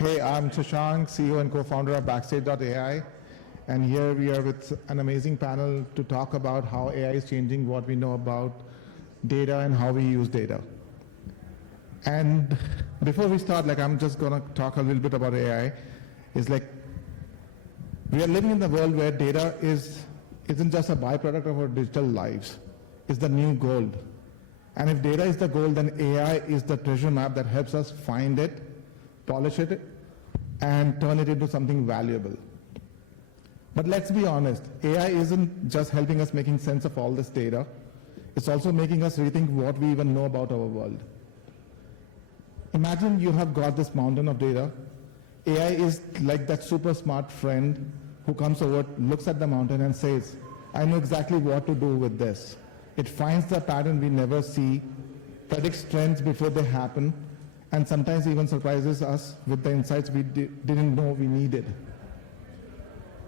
Hey, I'm Shashank, CEO and co-founder of Backstage.ai, and here we are with an amazing panel to talk about how AI is changing what we know about data and how we use data. And before we start, I'm just going to talk a little bit about AI. It's we are living in the world where data isn't just a byproduct of our digital lives. It's the new gold. And if data is the gold, then AI is the treasure map that helps us find it, polish it, and turn it into something valuable. But let's be honest, AI isn't just helping us making sense of all this data. It's also making us rethink what we even know about our world. Imagine you have got this mountain of data. AI is like that super smart friend who comes over, looks at the mountain and says, I know exactly what to do with this. It finds the pattern we never see, predicts trends before they happen, and sometimes even surprises us with the insights we didn't know we needed.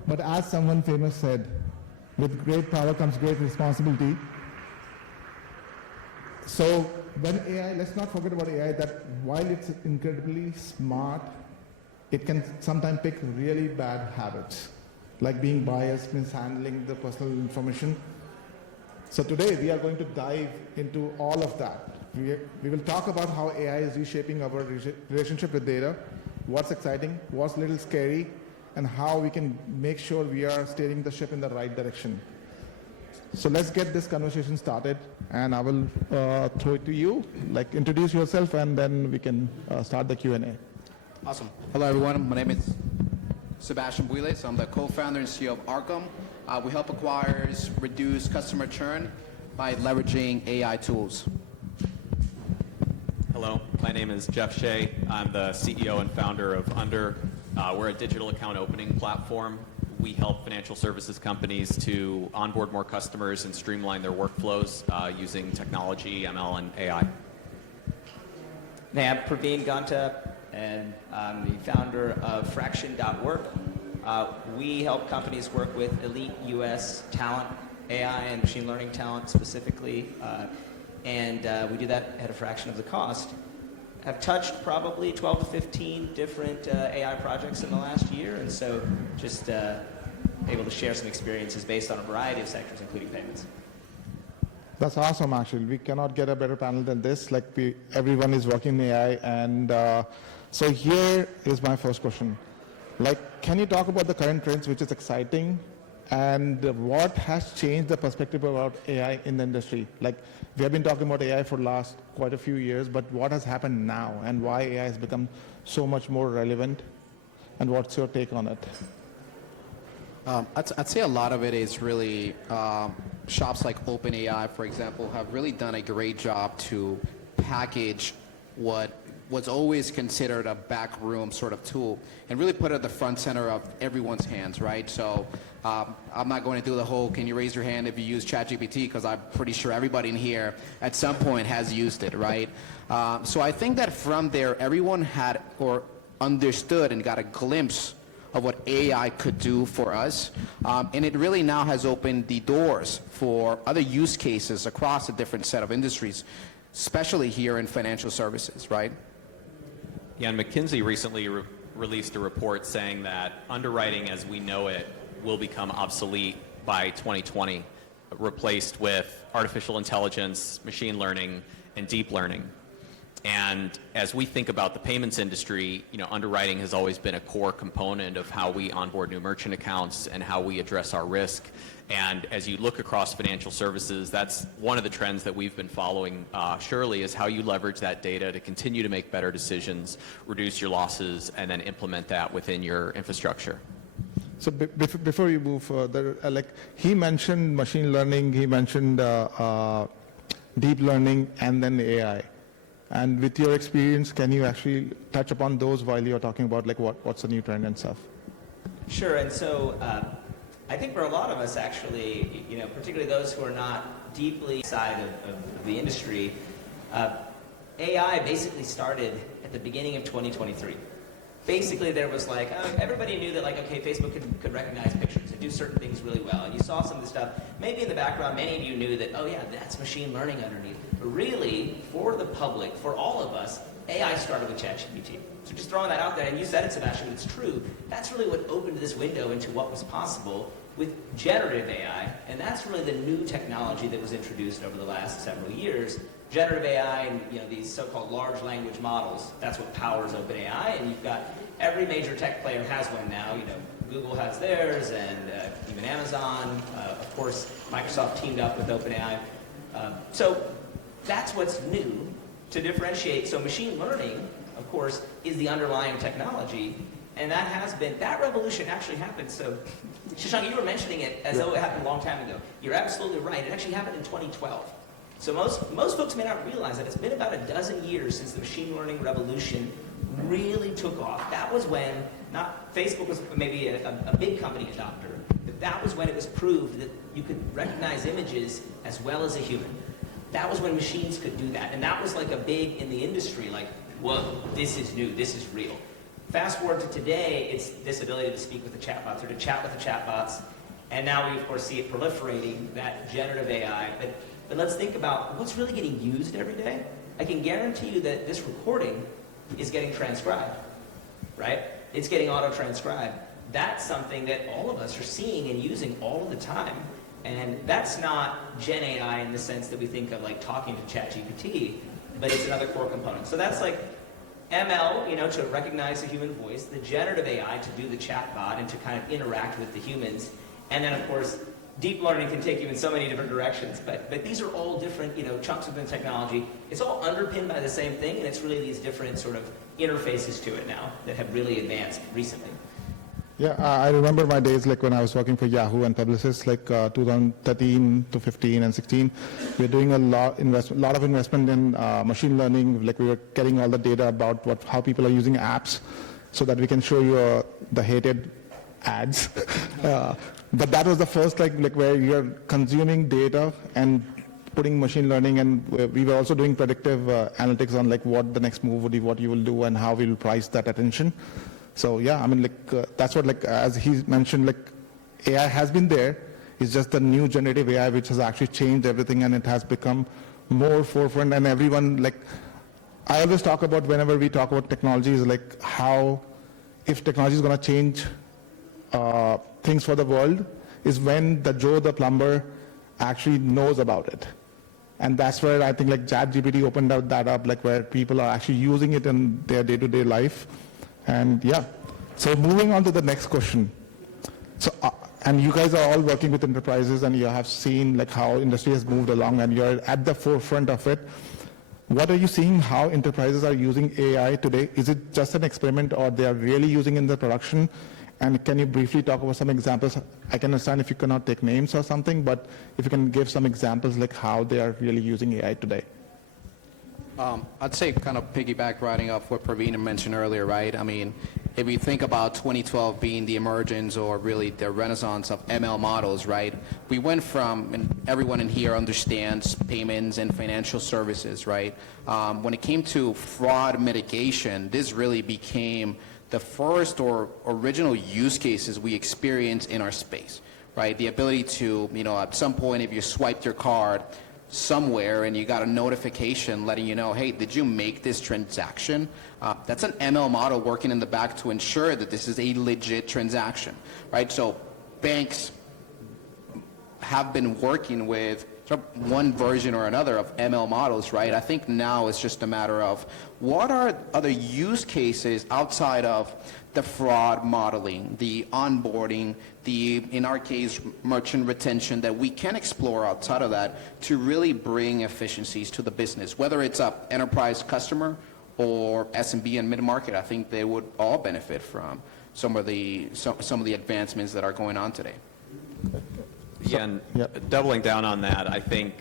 But as someone famous said, with great power comes great responsibility. So when AI, let's not forget about AI, that while it's incredibly smart, it can sometimes pick really bad habits, like being biased, mishandling the personal information. So today we are going to dive into all of that. We will talk about how AI is reshaping our relationship with data, what's exciting, what's a little scary, and how we can make sure we are steering the ship in the right direction. So let's get this conversation started, and I will throw it to you. Introduce yourself, and then we can start the Q&A. Awesome. Hello, everyone. My name is Sebastian Builes. I'm the co-founder and CEO of Arkham. We help acquirers reduce customer churn by leveraging AI tools. Hello, my name is Jeff Shea. I'm the CEO and founder of Under. We're a digital account opening platform. We help financial services companies to onboard more customers and streamline their workflows using technology, ML, and AI. Hey, I'm Praveen Ganta, and I'm the founder of Fraction.work. We help companies work with elite U.S. talent, AI and machine learning talent specifically, and we do that at a fraction of the cost. I've touched probably 12 to 15 different AI projects in the last year, and so just able to share some experiences based on a variety of sectors, including payments. That's awesome, actually. We cannot get a better panel than this. Everyone is working in AI, and so here is my first question. Can you talk about the current trends, which is exciting, and what has changed the perspective about AI in the industry? We have been talking about AI for the last quite a few years, but what has happened now, and why AI has become so much more relevant, and what's your take on it? I'd say a lot of it is really shops like OpenAI, for example, have really done a great job to package what was always considered a backroom sort of tool and really put it at the front center of everyone's hands, right? So I'm not going to do the whole, can you raise your hand if you use ChatGPT, because I'm pretty sure everybody in here at some point has used it, right? So I think that from there, everyone had or understood and got a glimpse of what AI could do for us. And it really now has opened the doors for other use cases across a different set of industries, especially here in financial services, right? Yeah, and McKinsey recently released a report saying that underwriting as we know it will become obsolete by 2020, replaced with artificial intelligence, machine learning, and deep learning. And as we think about the payments industry, underwriting has always been a core component of how we onboard new merchant accounts and how we address our risk. And as you look across financial services, that's one of the trends that we've been following surely, is how you leverage that data to continue to make better decisions, reduce your losses, and then implement that within your infrastructure. So before you move further, he mentioned machine learning, he mentioned deep learning, and then AI. And with your experience, can you actually touch upon those while you're talking about what's the new trend and stuff? Sure, and so I think for a lot of us actually, particularly those who are not deeply inside of the industry, AI basically started at the beginning of 2023. Basically, there was everybody knew that okay, Facebook could recognize pictures and do certain things really well. And you saw some of the stuff, maybe in the background, many of you knew that, oh yeah, that's machine learning underneath. But really, for the public, for all of us, AI started with ChatGPT. So just throwing that out there, and you said it, Sebastian, it's true. That's really what opened this window into what was possible with generative AI, and that's really the new technology that was introduced over the last several years. Generative AI and these so-called large language models, that's what powers OpenAI, and you've got every major tech player has one now. Google has theirs, and even Amazon. Of course, Microsoft teamed up with OpenAI. So that's what's new to differentiate. So machine learning, of course, is the underlying technology, and that revolution actually happened. So, Shashank, you were mentioning it as though it happened a long time ago. You're absolutely right. It actually happened in 2012. So most folks may not realize that it's been about a dozen years since the machine learning revolution really took off. That was when, Facebook was maybe a big company adopter, but that was when it was proved that you could recognize images as well as a human. That was when machines could do that. And that was like a big in the industry, like, whoa, this is new, this is real. Fast forward to today, it's this ability to speak with the chatbots or to chat with the chatbots. And now we, of course, see it proliferating, that generative AI. But let's think about what's really getting used every day. I can guarantee you that this recording is getting transcribed, right? It's getting auto-transcribed. That's something that all of us are seeing and using all of the time. And that's not Gen AI in the sense that we think of like talking to ChatGPT, but it's another core component. So that's like ML, to recognize the human voice, the generative AI to do the chatbot and to kind of interact with the humans. And then, of course, deep learning can take you in so many different directions, but these are all different, chunks within technology. It's all underpinned by the same thing, and it's really these different sort of interfaces to it now that have really advanced recently. Yeah, I remember my days like when I was working for Yahoo and Publicis, like 2013 to 15 and 16. We were doing a lot of investment in machine learning. Like we were getting all the data about how people are using apps, so that we can show you the hated ads. But that was the first like where you're consuming data and putting machine learning, and we were also doing predictive analytics on like what the next move would be, what you will do, and how we will price that attention. So yeah, I mean, that's what, as he mentioned, AI has been there. It's just the new generative AI which has actually changed everything, and it has become more forefront. And everyone, I always talk about whenever we talk about technology is how, if technology is going to change things for the world, is when the Joe the plumber actually knows about it. And that's where I think ChatGPT opened that up, where people are actually using it in their day-to-day life. And yeah, so moving on to the next question. So, and you guys are all working with enterprises, and you have seen how industry has moved along, and you're at the forefront of it. What are you seeing how enterprises are using AI today? Is it just an experiment, or they are really using in the production? And can you briefly talk about some examples? I can understand if you cannot take names or something, but if you can give some examples how they are really using AI today. I'd say kind of piggyback riding off what Praveen mentioned earlier, right? I mean, if we think about 2012 being the emergence or really the renaissance of ML models, right? We went from, and everyone in here understands payments and financial services, right? When it came to fraud mitigation, this really became the first or original use cases we experienced in our space, right? The ability to, at some point, if you swiped your card somewhere and you got a notification letting you know, hey, did you make this transaction? That's an ML model working in the back to ensure that this is a legit transaction, right? So banks have been working with one version or another of ML models, right? I think now it's just a matter of what are other use cases outside of the fraud modeling, the onboarding, in our case, merchant retention, that we can explore outside of that to really bring efficiencies to the business, whether it's an enterprise customer or SMB and mid-market. I think they would all benefit from some of the advancements that are going on today. Yeah, and doubling down on that, I think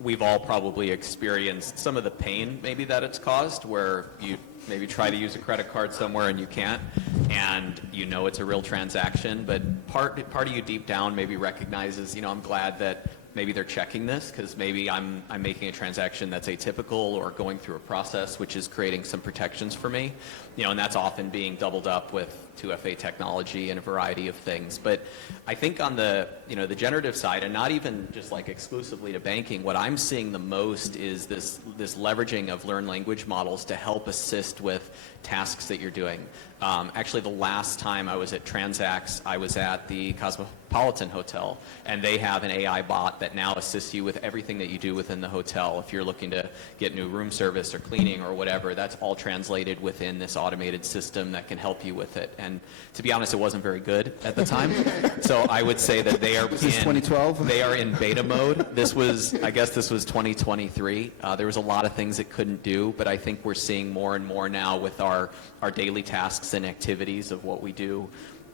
we've all probably experienced some of the pain maybe that it's caused, where you maybe try to use a credit card somewhere and you can't, and it's a real transaction, but part of you deep down maybe recognizes, I'm glad that maybe they're checking this because maybe I'm making a transaction that's atypical or going through a process which is creating some protections for me, and that's often being doubled up with 2FA technology and a variety of things. But I think on the the generative side, and not even just like exclusively to banking, what I'm seeing the most is this leveraging of learned language models to help assist with tasks that you're doing. Actually, the last time I was at Transax, I was at the Cosmopolitan Hotel, and they have an AI bot that now assists you with everything that you do within the hotel. If you're looking to get new room service or cleaning or whatever, that's all translated within this automated system that can help you with it. And to be honest, it wasn't very good at the time. So I would say that they are This is 2012? They are in beta mode. I guess this was 2023. There was a lot of things it couldn't do, but I think we're seeing more and more now with our daily tasks and activities of what we do.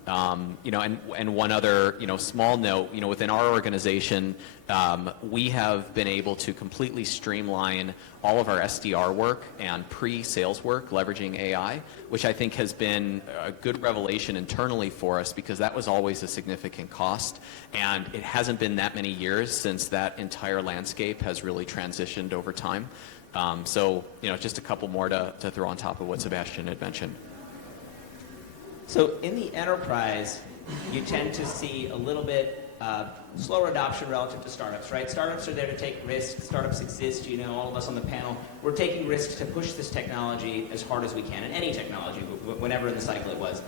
And one other, small note, within our organization, we have been able to completely streamline all of our SDR work and pre-sales work leveraging AI, which I think has been a good revelation internally for us because that was always a significant cost. And it hasn't been that many years since that entire landscape has really transitioned over time. So, just a couple more to throw on top of what Sebastian had mentioned. So in the enterprise, you tend to see a little bit slower adoption relative to startups, right? Startups are there to take risks. Startups exist, all of us on the panel. We're taking risks to push this technology as hard as we can, and any technology, whenever in the cycle it was.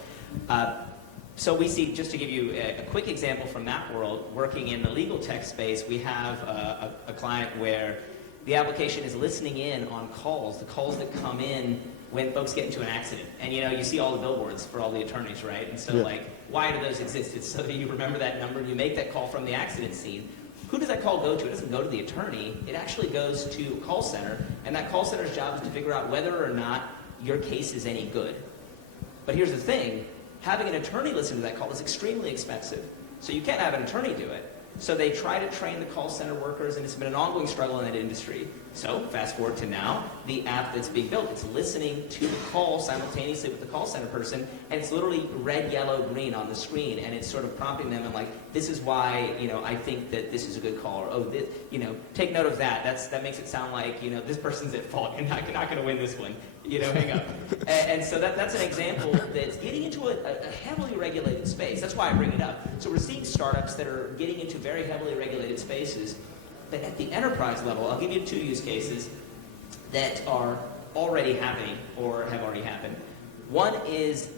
So we see, just to give you a quick example from that world, working in the legal tech space, we have a client where the application is listening in on calls, the calls that come in when folks get into an accident. And you see all the billboards for all the attorneys, right? And so why do those exist? It's so that you remember that number and you make that call from the accident scene. Who does that call go to? It doesn't go to the attorney. It actually goes to a call center, and that call center's job is to figure out whether or not your case is any good. But here's the thing, having an attorney listen to that call is extremely expensive. So you can't have an attorney do it. So they try to train the call center workers, and it's been an ongoing struggle in that industry. So fast forward to now, the app that's being built, it's listening to the call simultaneously with the call center person, and it's literally red, yellow, green on the screen, and it's sort of prompting them and like, this is why, I think that this is a good call, or oh, this, take note of that. That makes it sound like, this person's at fault. You're not going to win this one. Hang up. And so that's an example that's getting into a heavily regulated space. That's why I bring it up. So we're seeing startups that are getting into very heavily regulated spaces. But at the enterprise level, I'll give you 2 use cases that are already happening or have already happened. One is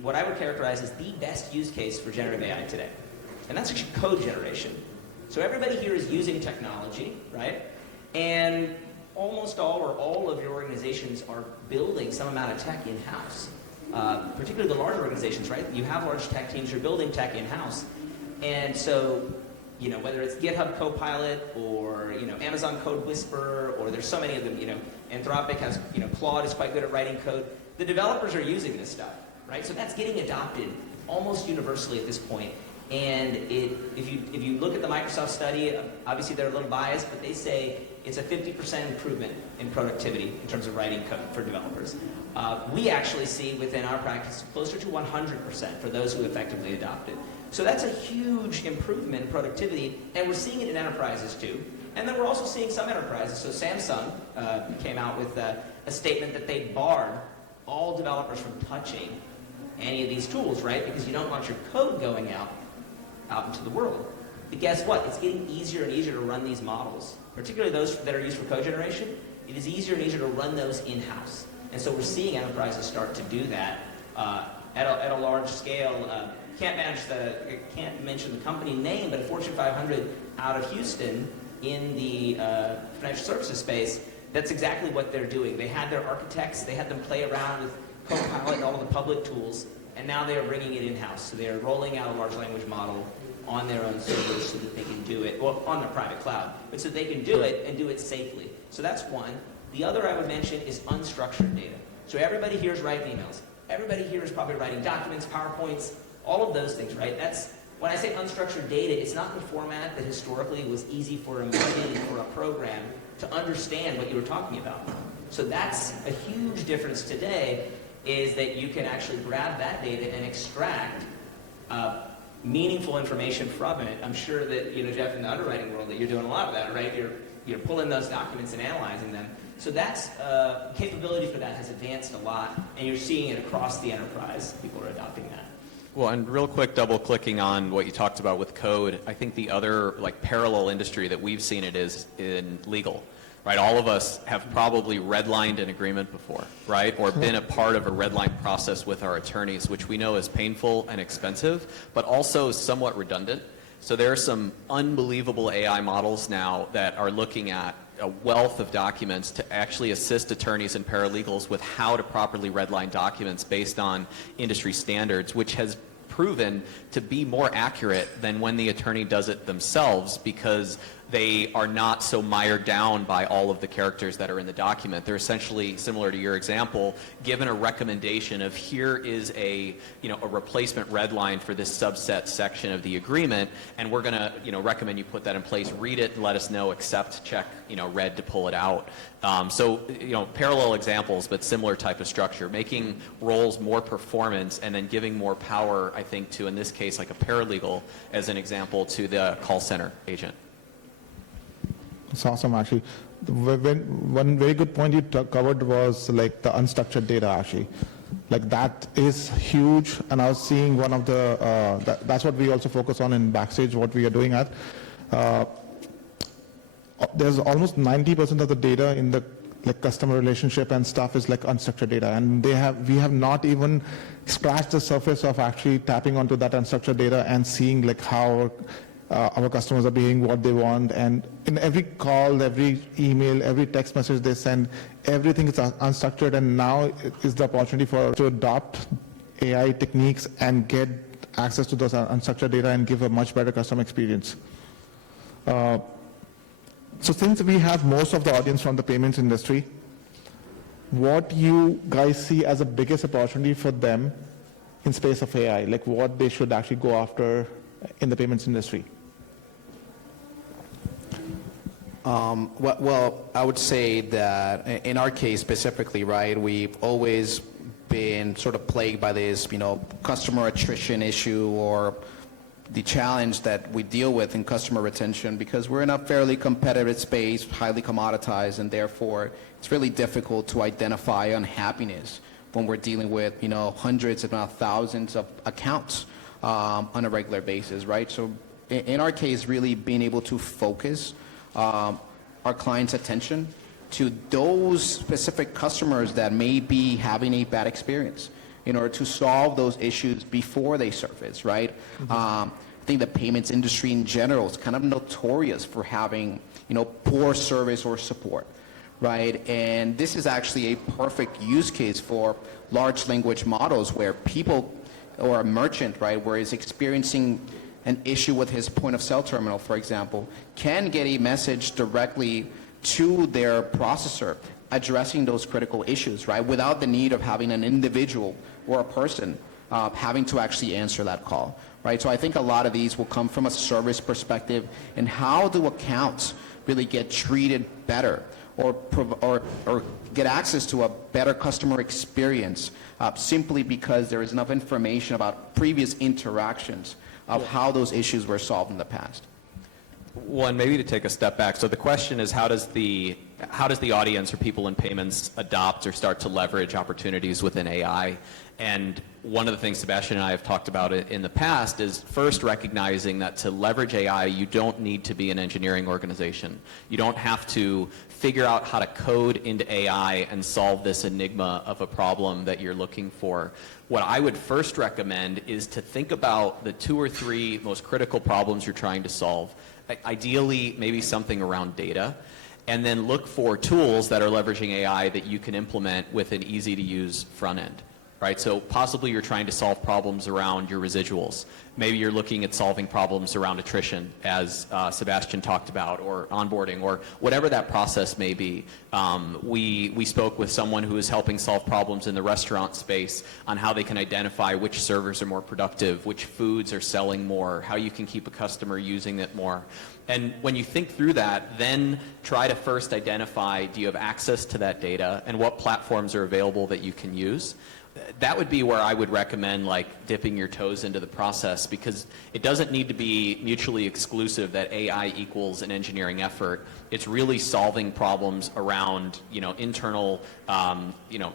what I would characterize as the best use case for generative AI today. And that's actually code generation. So everybody here is using technology, right? And almost all or all of your organizations are building some amount of tech in-house. Particularly the larger organizations, right? You have large tech teams, you're building tech in-house. And so, whether it's GitHub Copilot or, Amazon Code Whisperer, or there's so many of them, Anthropic has, Claude is quite good at writing code. The developers are using this stuff, right? So that's getting adopted almost universally at this point. And if you look at the Microsoft study, obviously they're a little biased, but they say it's a 50% improvement in productivity in terms of writing code for developers. We actually see within our practice closer to 100% for those who effectively adopt it. So that's a huge improvement in productivity, and we're seeing it in enterprises too. And then we're also seeing some enterprises. So Samsung came out with a statement that they barred all developers from touching any of these tools, right? Because you don't want your code going out into the world. But guess what? It's getting easier and easier to run these models, particularly those that are used for code generation. It is easier and easier to run those in-house. And so we're seeing enterprises start to do that at a large scale. Can't mention the company name, but a Fortune 500 out of Houston in the financial services space, that's exactly what they're doing. They had their architects, they had them play around with Copilot and all of the public tools, and now they are bringing it in-house. So they are rolling out a large language model on their own servers so that they can do it, well, on their private cloud, but so they can do it and do it safely. So that's one. The other I would mention is unstructured data. So everybody here is writing emails. Everybody here is probably writing documents, PowerPoints, all of those things, right? That's, when I say unstructured data, it's not the format that historically was easy for a machine or a program to understand what you were talking about. So that's a huge difference today, is that you can actually grab that data and extract meaningful information from it. I'm sure that, Jeff, in the underwriting world, that you're doing a lot of that, right? You're pulling those documents and analyzing them. So that's capability for that has advanced a lot, and you're seeing it across the enterprise. People are adopting that. Well, and real quick, double clicking on what you talked about with code, I think the other parallel industry that we've seen it is in legal. Right, all of us have probably redlined an agreement before, right? Or been a part of a redline process with our attorneys, which we know is painful and expensive, but also somewhat redundant. So there are some unbelievable AI models now that are looking at a wealth of documents to actually assist attorneys and paralegals with how to properly redline documents based on industry standards, which has proven to be more accurate than when the attorney does it themselves, because they are not so mired down by all of the characters that are in the document. They're essentially, similar to your example, given a recommendation of here is a replacement red line for this subset section of the agreement, and we're going to recommend you put that in place, read it, and let us know, accept, check, red to pull it out. So parallel examples, but similar type of structure, making roles more performance and then giving more power, I think, to, in this case, like a paralegal, as an example, to the call center agent. It's awesome, actually. One very good point you covered was like the unstructured data, actually. Like that is huge, and I was seeing one of the, that's what we also focus on in Backstage, what we are doing at. There's almost 90% of the data in the customer relationship and stuff is like unstructured data, and we have not even scratched the surface of actually tapping onto that unstructured data and seeing like how our customers are behaving, what they want, and in every call, every email, every text message they send, everything is unstructured, and now is the opportunity for to adopt AI techniques and get access to those unstructured data and give a much better customer experience. So since we have most of the audience from the payments industry, what you guys see as the biggest opportunity for them in space of AI, like what they should actually go after in the payments industry? Well, I would say that in our case specifically, right, we've always been sort of plagued by this, customer attrition issue, or the challenge that we deal with in customer retention, because we're in a fairly competitive space, highly commoditized, and therefore it's really difficult to identify unhappiness when we're dealing with, hundreds if not thousands of accounts on a regular basis, right? So in our case, really being able to focus our clients' attention to those specific customers that may be having a bad experience in order to solve those issues before they surface, right? Mm-hmm. I think the payments industry in general is kind of notorious for having, poor service or support, right? And this is actually a perfect use case for large language models where people, or a merchant, right, where is experiencing an issue with his point of sale terminal, for example, can get a message directly to their processor addressing those critical issues, right, without the need of having an individual or a person having to actually answer that call, right? So I think a lot of these will come from a service perspective, and how do accounts really get treated better or get access to a better customer experience simply because there is enough information about previous interactions of how those issues were solved in the past. Well, and maybe to take a step back, so the question is, how does the audience or people in payments adopt or start to leverage opportunities within AI? And one of the things Sebastian and I have talked about in the past is first recognizing that to leverage AI, you don't need to be an engineering organization. You don't have to figure out how to code into AI and solve this enigma of a problem that you're looking for. What I would first recommend is to think about the 2 or 3 most critical problems you're trying to solve. Ideally, maybe something around data, and then look for tools that are leveraging AI that you can implement with an easy-to-use front end. Right? So possibly you're trying to solve problems around your residuals. Maybe you're looking at solving problems around attrition, as Sebastian talked about, or onboarding, or whatever that process may be. We spoke with someone who is helping solve problems in the restaurant space on how they can identify which servers are more productive, which foods are selling more, how you can keep a customer using it more. And when you think through that, then try to first identify, do you have access to that data, and what platforms are available that you can use? that would be where I would recommend like dipping your toes into the process, because it doesn't need to be mutually exclusive that AI equals an engineering effort. It's really solving problems around, internal,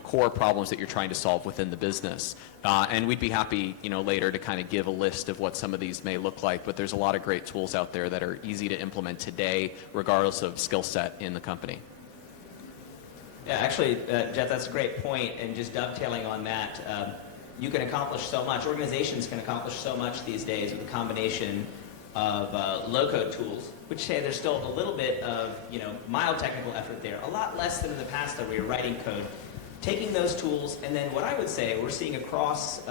core problems that you're trying to solve within the business. And we'd be happy, later to kind of give a list of what some of these may look like, but there's a lot of great tools out there that are easy to implement today, regardless of skill set in the company. Yeah, actually, Jeff, that's a great point, and just dovetailing on that, you can accomplish so much, organizations can accomplish so much these days with a combination of low-code tools, which say there's still a little bit of, mild technical effort there, a lot less than in the past that we were writing code. Taking those tools, and then what I would say we're seeing across,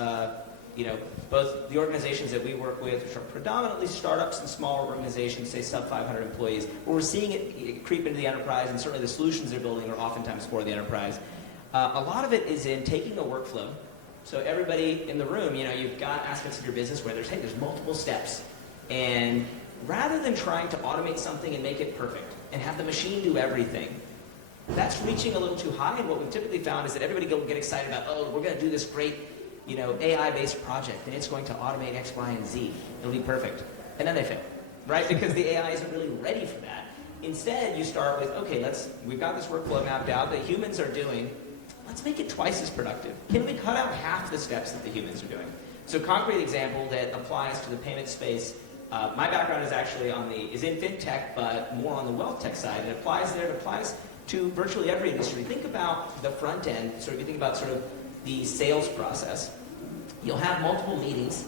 both the organizations that we work with, which are predominantly startups and smaller organizations, say sub 500 employees, where we're seeing it creep into the enterprise, and certainly the solutions they're building are oftentimes for the enterprise. A lot of it is in taking a workflow. So everybody in the room, you've got aspects of your business where there's multiple steps. And rather than trying to automate something and make it perfect and have the machine do everything, that's reaching a little too high. And what we've typically found is that everybody will get excited about, oh, we're going to do this great, AI-based project, and it's going to automate X, Y, and Z. It'll be perfect. And then they fail, right? Because the AI isn't really ready for that. Instead, you start with, okay, we've got this workflow mapped out that humans are doing. Let's make it twice as productive. Can we cut out half the steps that the humans are doing? So concrete example that applies to the payment space. My background is actually is in fintech, but more on the wealth tech side. It applies there. It applies to virtually every industry. Think about the front end. If you think about sort of the sales process, you'll have multiple meetings,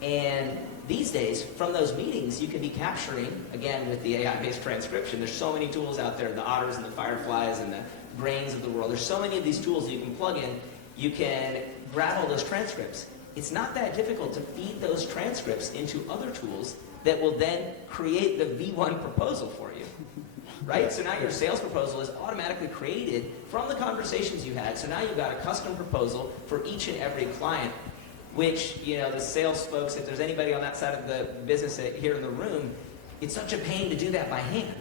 and these days, from those meetings, you can be capturing, again, with the AI-based transcription. There's so many tools out there, the Otters and the Fireflies and the Brains of the world. There's so many of these tools that you can plug in. You can grab all those transcripts. It's not that difficult to feed those transcripts into other tools that will then create the V1 proposal for you. Right? So now your sales proposal is automatically created from the conversations you had. So now you've got a custom proposal for each and every client, which, the sales folks, if there's anybody on that side of the business here in the room, it's such a pain to do that by hand.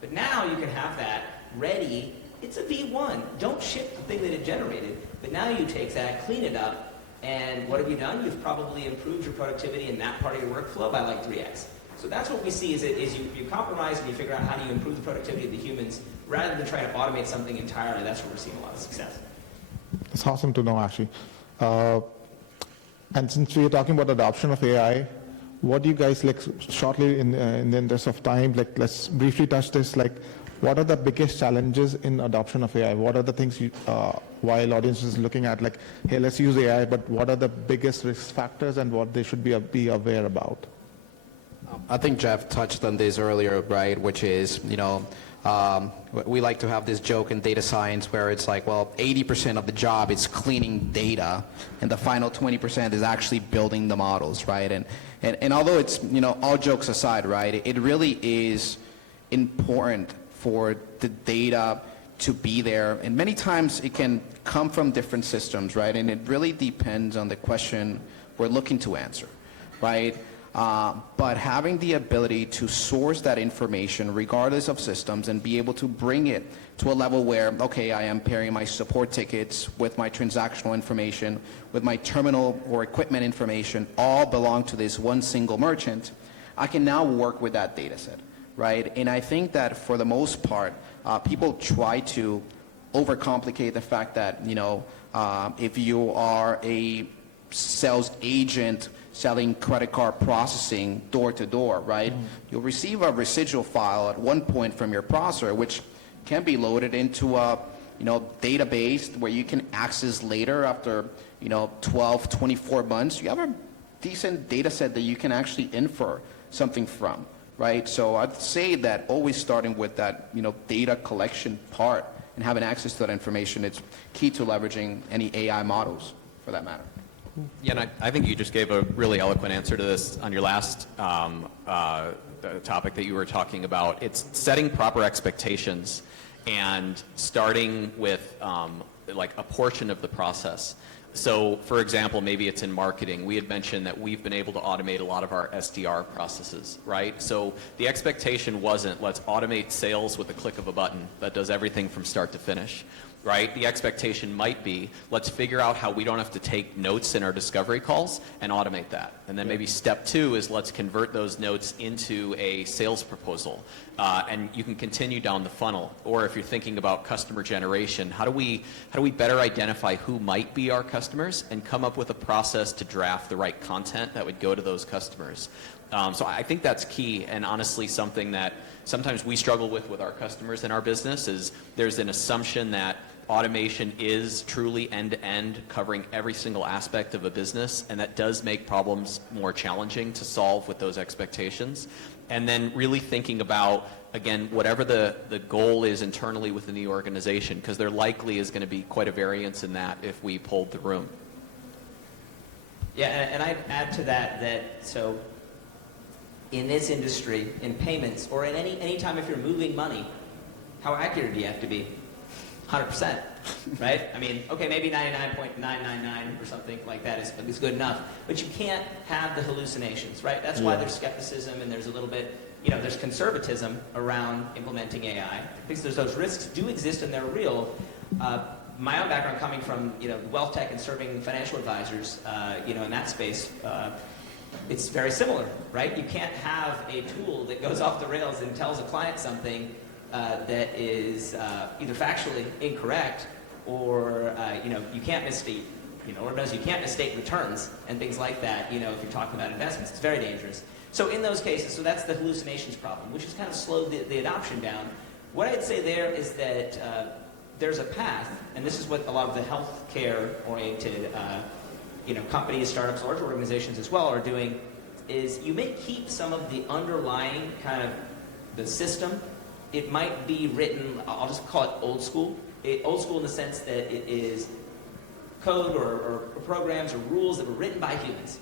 But now you can have that ready. It's a V1. Don't ship the thing that it generated. But now you take that, clean it up, and what have you done? You've probably improved your productivity in that part of your workflow by like 3x. So that's what we see is you compromise and you figure out how do you improve the productivity of the humans rather than trying to automate something entirely. That's where we're seeing a lot of success. It's awesome to know, actually. And since we are talking about adoption of AI, what do you guys, shortly in the interest of time, let's briefly touch this, what are the biggest challenges in adoption of AI? What are the things while audience is looking at, hey, let's use AI, but what are the biggest risk factors and what they should be aware about? I think Jeff touched on this earlier, right, which is, we like to have this joke in data science where it's 80% of the job is cleaning data, and the final 20% is actually building the models, right? And although it's, all jokes aside, right, it really is important for the data to be there, and many times it can come from different systems, right? And it really depends on the question we're looking to answer, right? But having the ability to source that information regardless of systems and be able to bring it to a level where, okay, I am pairing my support tickets with my transactional information, with my terminal or equipment information, all belong to this one single merchant, I can now work with that data set, right? And I think that for the most part, people try to overcomplicate the fact that, if you are a sales agent selling credit card processing door to door, right? You'll receive a residual file at one point from your processor, which can be loaded into a database where you can access later after 12, 24 months. You have a decent data set that you can actually infer something from, right? So I'd say that always starting with that data collection part and having access to that information, it's key to leveraging any AI models for that matter. Yeah, and I think you just gave a really eloquent answer to this on your last topic that you were talking about. It's setting proper expectations and starting with a portion of the process. So, for example, maybe it's in marketing. We had mentioned that we've been able to automate a lot of our SDR processes, right? So the expectation wasn't let's automate sales with a click of a button that does everything from start to finish. right? The expectation might be, let's figure out how we don't have to take notes in our discovery calls and automate that. And then maybe step 2 is let's convert those notes into a sales proposal. And you can continue down the funnel. Or if you're thinking about customer generation, how do we better identify who might be our customers and come up with a process to draft the right content that would go to those customers? So I think that's key, and honestly something that sometimes we struggle with our customers in our business is there's an assumption that automation is truly end-to-end, covering every single aspect of a business, and that does make problems more challenging to solve with those expectations. And then really thinking about, again, whatever the goal is internally within the organization, because there likely is going to be quite a variance in that if we polled the room. Yeah, and I'd add to that so in this industry, in payments, or in any time if you're moving money, how accurate do you have to be? 100%, right? I mean, okay, maybe 99.999 or something like that is good enough, but you can't have the hallucinations, right? That's why there's skepticism and there's a little bit, there's conservatism around implementing AI, because those risks do exist and they're real. My own background coming from, wealth tech and serving financial advisors, in that space, it's very similar, right? You can't have a tool that goes off the rails and tells a client something that is either factually incorrect or, you can't misstate, Lord knows you can't misstate returns and things like that, if you're talking about investments. It's very dangerous. So in those cases, so that's the hallucinations problem, which has kind of slowed the adoption down. What I'd say there is that there's a path, and this is what a lot of the healthcare-oriented companies, startups, large organizations as well are doing, is you may keep some of the underlying kind of the system. It might be written, I'll just call it old school. Old school in the sense that it is code or programs or rules that were written by humans.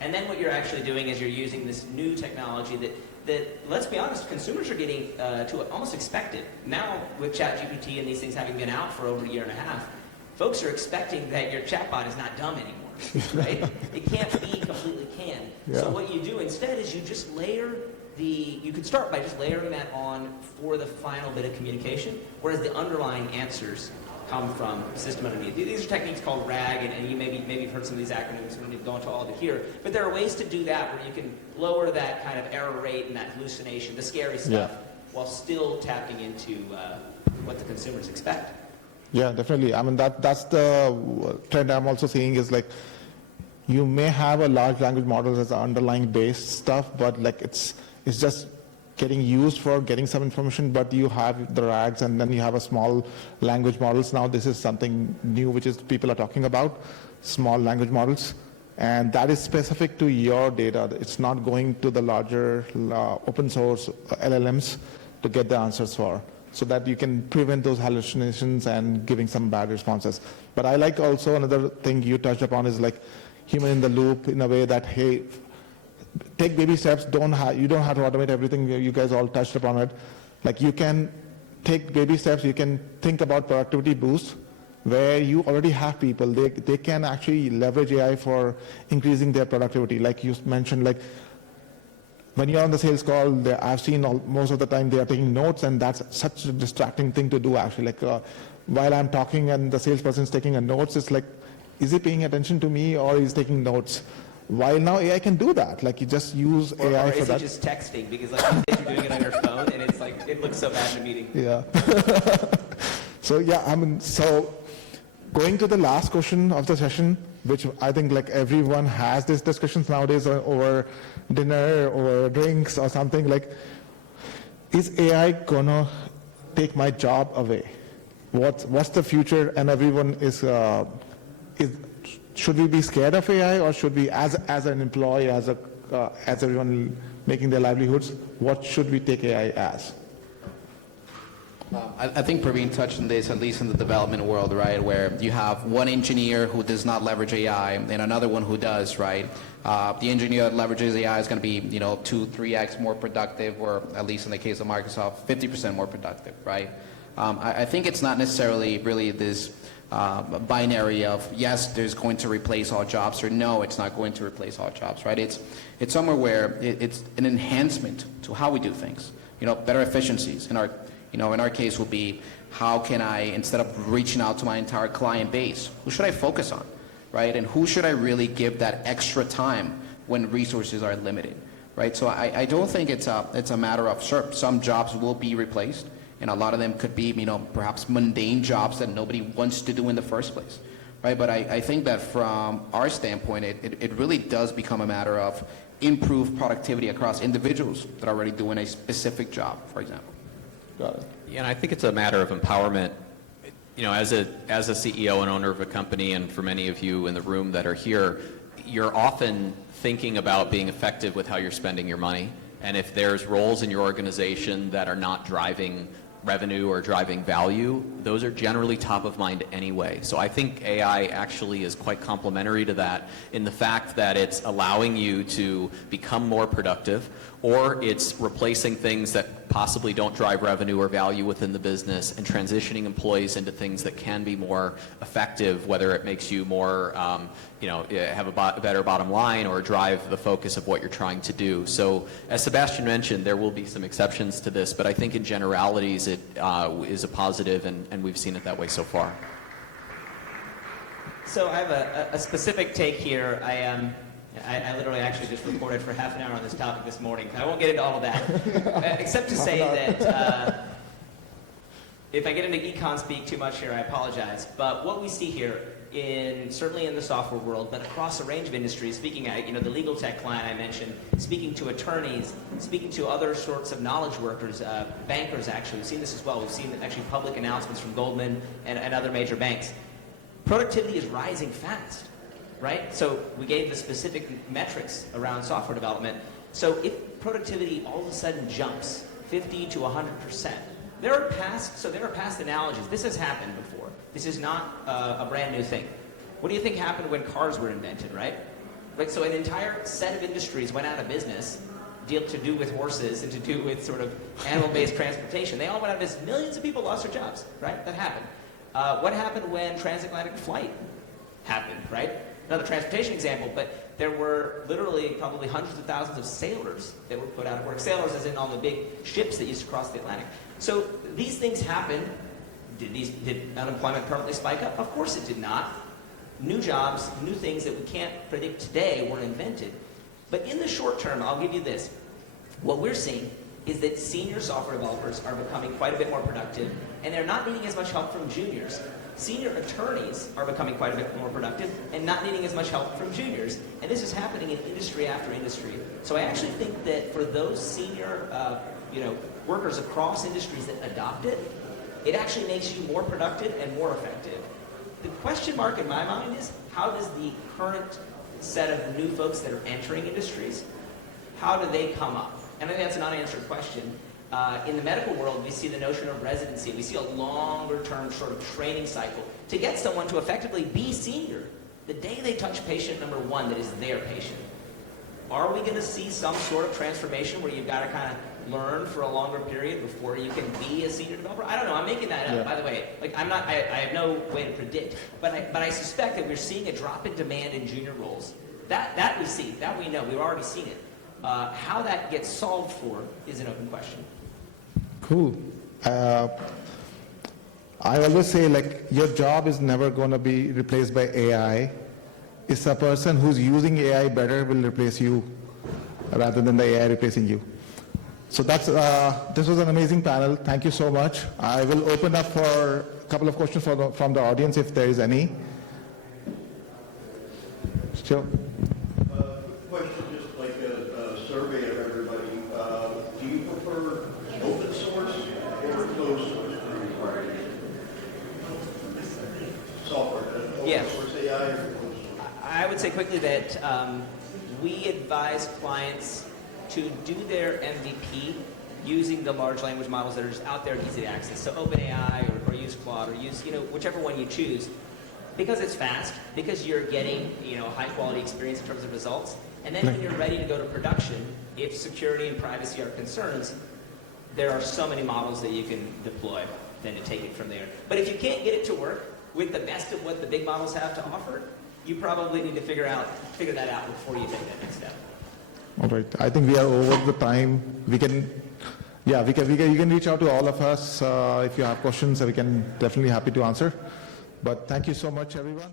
And then what you're actually doing is you're using this new technology that let's be honest, consumers are getting to almost expect it. Now with ChatGPT and these things having been out for over a year and a half, folks are expecting that your chatbot is not dumb anymore, right? It can't be completely canned. Yeah. So what you do instead is you just layer you could start by just layering that on for the final bit of communication, whereas the underlying answers come from the system underneath. These are techniques called RAG, and you maybe you've heard some of these acronyms. We don't need to go into all of it here, but there are ways to do that where you can lower that kind of error rate and that hallucination, the scary stuff, while still tapping into what the consumers expect. Yeah, definitely. I mean, that's the trend I'm also seeing is like, you may have a large language model as the underlying base stuff, but like it's just getting used for getting some information, but you have the RAGs and then you have a small language models. Now this is something new which is people are talking about, small language models, and that is specific to your data. It's not going to the larger open source LLMs to get the answers for, so that you can prevent those hallucinations and giving some bad responses. But I like also another thing you touched upon is like human in the loop, in a way that, hey, take baby steps. You don't have to automate everything. You guys all touched upon it. Like, you can take baby steps. You can think about productivity boost, where you already have people. They can actually leverage AI for increasing their productivity. Like you mentioned, like when you're on the sales call, I've seen most of the time they are taking notes, and that's such a distracting thing to do actually. Like while I'm talking and the salesperson is taking a notes, it's like, is he paying attention to me or is he taking notes? While now AI can do that, like you just use AI for that. Or is it just texting? Because like you're doing it on your phone and it's like, it looks so bad in a meeting. Yeah. So yeah, I mean, so going to the last question of the session, which I think like everyone has these discussions nowadays over dinner or drinks or something, like, is AI gonna take my job away? What's the future? And everyone should we be scared of AI, or should we, as an employee, as everyone making their livelihoods, what should we take AI as? I think Praveen touched on this, at least in the development world, right, where you have one engineer who does not leverage AI and another one who does, right? The engineer that leverages AI is going to be, 2-3x more productive, or at least in the case of Microsoft, 50% more productive, right? I think it's not necessarily really this binary of, yes, there's going to replace all jobs, or no, it's not going to replace all jobs, right? It's somewhere where it's an enhancement to how we do things. Better efficiencies in our case would be how can I, instead of reaching out to my entire client base, who should I focus on, right? And who should I really give that extra time when resources are limited, right? So I don't think it's a matter of, sure, some jobs will be replaced, and a lot of them could be, perhaps mundane jobs that nobody wants to do in the first place, right? But I think that from our standpoint, it really does become a matter of improved productivity across individuals that are already doing a specific job, for example. Got it. Yeah, and I think it's a matter of empowerment. As a CEO and owner of a company, and for many of you in the room that are here, you're often thinking about being effective with how you're spending your money. And if there's roles in your organization that are not driving revenue or driving value, those are generally top of mind anyway. So I think AI actually is quite complementary to that in the fact that it's allowing you to become more productive, or it's replacing things that possibly don't drive revenue or value within the business and transitioning employees into things that can be more effective, whether it makes you more, have a better bottom line or drive the focus of what you're trying to do. So as Sebastian mentioned, there will be some exceptions to this, but I think in generalities it is a positive, and we've seen it that way so far. So I have a specific take here. I literally actually just reported for half an hour on this topic this morning. I won't get into all of that, except to say that if I get into econ speak too much here, I apologize. But what we see here, certainly in the software world, but across a range of industries, speaking at the legal tech client I mentioned, speaking to attorneys, speaking to other sorts of knowledge workers, bankers actually. We've seen this as well. We've seen actually public announcements from Goldman and other major banks. Productivity is rising fast. Right? So we gave the specific metrics around software development. So if productivity all of a sudden jumps 50 to 100%, there are past analogies. This has happened before. This is not a brand new thing. What do you think happened when cars were invented, right? So an entire set of industries went out of business, to do with horses and to do with sort of animal-based transportation. They all went out of business. Millions of people lost their jobs, right? That happened. What happened when transatlantic flight happened, right? Another transportation example, but there were literally probably hundreds of thousands of sailors that were put out of work. Sailors as in all the big ships that used to cross the Atlantic. So these things happened. Did unemployment permanently spike up? Of course it did not. New jobs, new things that we can't predict today were invented. But in the short term, I'll give you this. What we're seeing is that senior software developers are becoming quite a bit more productive, and they're not needing as much help from juniors. Senior attorneys are becoming quite a bit more productive and not needing as much help from juniors. And this is happening in industry after industry. So I actually think that for those senior workers across industries that adopt it, it actually makes you more productive and more effective. The question mark in my mind is, how does the current set of new folks that are entering industries, how do they come up? And I think that's an unanswered question. In the medical world, we see the notion of residency. We see a longer-term sort of training cycle to get someone to effectively be senior the day they touch patient number one that is their patient. Are we going to see some sort of transformation where you've got to kind of learn for a longer period before you can be a senior developer? I don't know. I'm making that up, by the way. I have no way to predict. But I suspect that we're seeing a drop in demand in junior roles. That we see. That we know. We've already seen it. How that gets solved for is an open question. Cool. I always say, your job is never going to be replaced by AI. It's a person who's using AI better will replace you rather than the AI replacing you. So this was an amazing panel. Thank you so much. I will open up for a couple of questions from the audience if there is any. Sure. Question, just like a survey of everybody. Do you prefer open source or closed source software? Yeah. Open source AI or closed source? I would say quickly that we advise clients to do their MVP using the large language models that are just out there and easy to access. So OpenAI or use Claude or use whichever one you choose, because it's fast, because you're getting high quality experience in terms of results, and then when you're ready to go to production, if security and privacy are concerns, there are so many models that you can deploy then to take it from there. But if you can't get it to work with the best of what the big models have to offer, you probably need to figure that out before you take that next step. All right. I think we are over the time. We Yeah, you can reach out to all of us if you have questions. We can definitely happy to answer. But thank you so much, everyone.